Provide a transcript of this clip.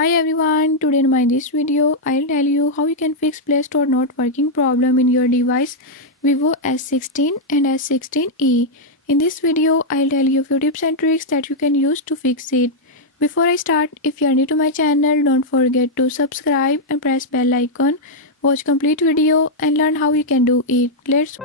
Hi everyone, today in my this video I'll tell you how you can fix Play Store not working problem in your device Vivo S16 and S16e. In this video I'll tell you a few tips and tricks that you can use to fix it. Before I start, if you are new to my channel, don't forget to subscribe and press bell icon. Watch complete video and learn how you can do it. Let's